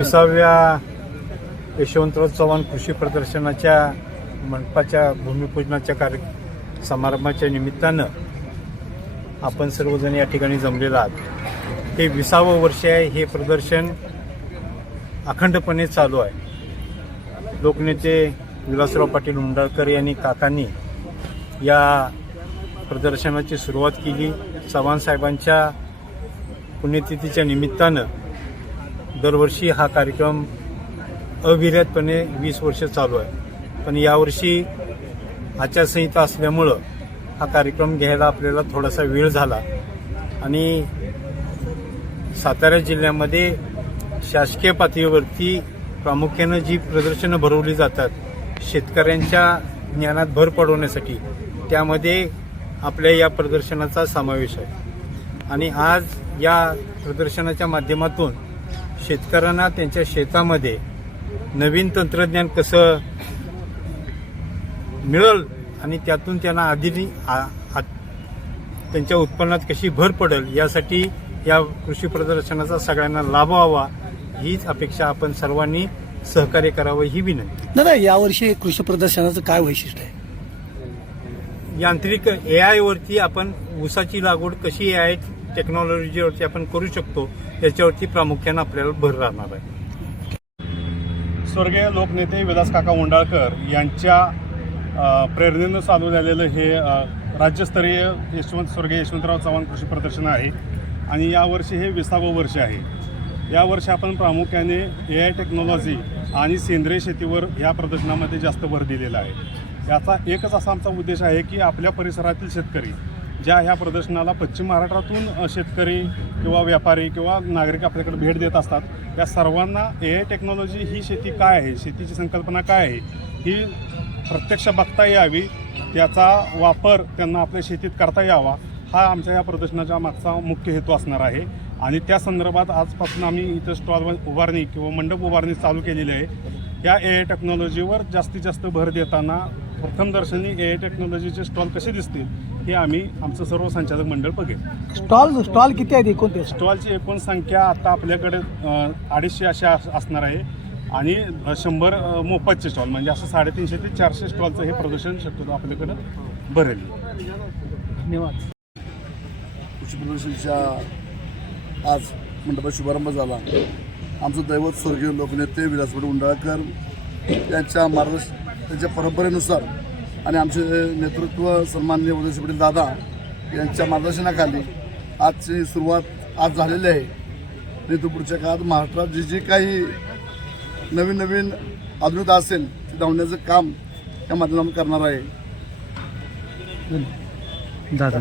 विसाव्या यशवंतराव चव्हाण कृषी प्रदर्शनाच्या मंडपाच्या भूमिपूजनाच्या कार्य समारंभाच्या निमित्तानं आपण सर्वजण या ठिकाणी जमलेला आहात. हे विसावं वर्ष आहे. हे प्रदर्शन अखंडपणे चालू आहे. लोकनेते विलासराव पाटील मुंडाळकर यांनी काकांनी या प्रदर्शनाची सुरुवात केली. चव्हाण साहेबांच्या पुण्यतिथीच्या निमित्तानं दरवर्षी हा कार्यक्रम अविरतपणे वीस वर्ष चालू आहे. पण यावर्षी आचारसंहिता असल्यामुळं हा कार्यक्रम घ्यायला आपल्याला थोडासा वेळ झाला. आणि सातारा जिल्ह्यामध्ये शासकीय पातळीवरती प्रामुख्यानं जी प्रदर्शनं भरवली जातात शेतकऱ्यांच्या ज्ञानात भर पडवण्यासाठी त्यामध्ये आपल्या या प्रदर्शनाचा समावेश आहे. आणि आज या प्रदर्शनाच्या माध्यमातून शेतकऱ्यांना त्यांच्या शेतामध्ये नवीन तंत्रज्ञान कसं मिळेल आणि त्यातून त्यांना आधी त्यांच्या उत्पन्नात कशी भर पडेल यासाठी या कृषी प्रदर्शनाचा सगळ्यांना लाभ व्हावा हीच अपेक्षा आपण सर्वांनी सहकार्य करावं ही विनंती. दादा यावर्षी कृषी प्रदर्शनाचं काय वैशिष्ट्य आहे? यांत्रिक ए आय वरती आपण ऊसाची लागवड कशी ए आय टेक्नॉलॉजीवरती आपण करू शकतो याच्यावरती प्रामुख्यानं आपल्याला भर राहणार आहे. स्वर्गीय लोकनेते विलास काका उंडाळकर यांच्या प्रेरणेनं चालू झालेलं हे राज्यस्तरीय यशवंत स्वर्गीय यशवंतराव चव्हाण कृषी प्रदर्शन आहे आणि यावर्षी हे विसावं वर्ष आहे. यावर्षी आपण प्रामुख्याने ए आय टेक्नॉलॉजी आणि सेंद्रिय शेतीवर या प्रदर्शनामध्ये जास्त भर दिलेला आहे. याचा एकच असा आमचा उद्देश आहे की आपल्या परिसरातील शेतकरी ज्या ह्या प्रदर्शनाला पश्चिम महाराष्ट्रातून शेतकरी किंवा व्यापारी किंवा नागरिक आपल्याकडे भेट देत असतात त्या सर्वांना ए आय टेक्नॉलॉजी ही शेती काय आहे शेतीची संकल्पना काय आहे ही प्रत्यक्ष बघता यावी त्याचा वापर त्यांना आपल्या शेतीत करता यावा हा आमच्या या प्रदर्शनाच्या मागचा मुख्य हेतू असणार आहे. आणि त्या संदर्भात आजपासून आम्ही इथं स्टॉल उभारणी किंवा मंडप उभारणी चालू केलेली आहे. या ए आय टेक्नॉलॉजीवर जास्तीत जास्त भर देताना प्रथमदर्शनी ए आय टेक्नॉलॉजीचे स्टॉल कसे दिसतील हे आम्ही आमचं सर्व संचालक मंडळ बघेल. स्टॉल स्टॉल किती आहेत एकूण ते? स्टॉलची एकूण संख्या आता आपल्याकडे अडीचशे अशा अस- असणार आहे आणि शंभर मोफतचे स्टॉल म्हणजे असं साडेतीनशे ते चारशे स्टॉलचं हे प्रदर्शन शक्यतो आपल्याकडं भरेल. धन्यवाद. कृषी प्रदर्शनच्या आज मंडपात शुभारंभ झाला. आमचं दैवत स्वर्गीय लोकनेते विलासपूर उंडाळकर यांच्या मार्गदर्शन त्यांच्या परंपरेनुसार आणि आमचे नेतृत्व सन्माननीय उदयशी पाटील दादा यांच्या मार्गदर्शनाखाली आजची सुरुवात आज झालेली आहे. आणि तो पुढच्या काळात महाराष्ट्रात जी जी काही नवीन नवीन आधुनिकता असेल ती धावण्याचं काम या माध्यमातून करणार आहे. दादा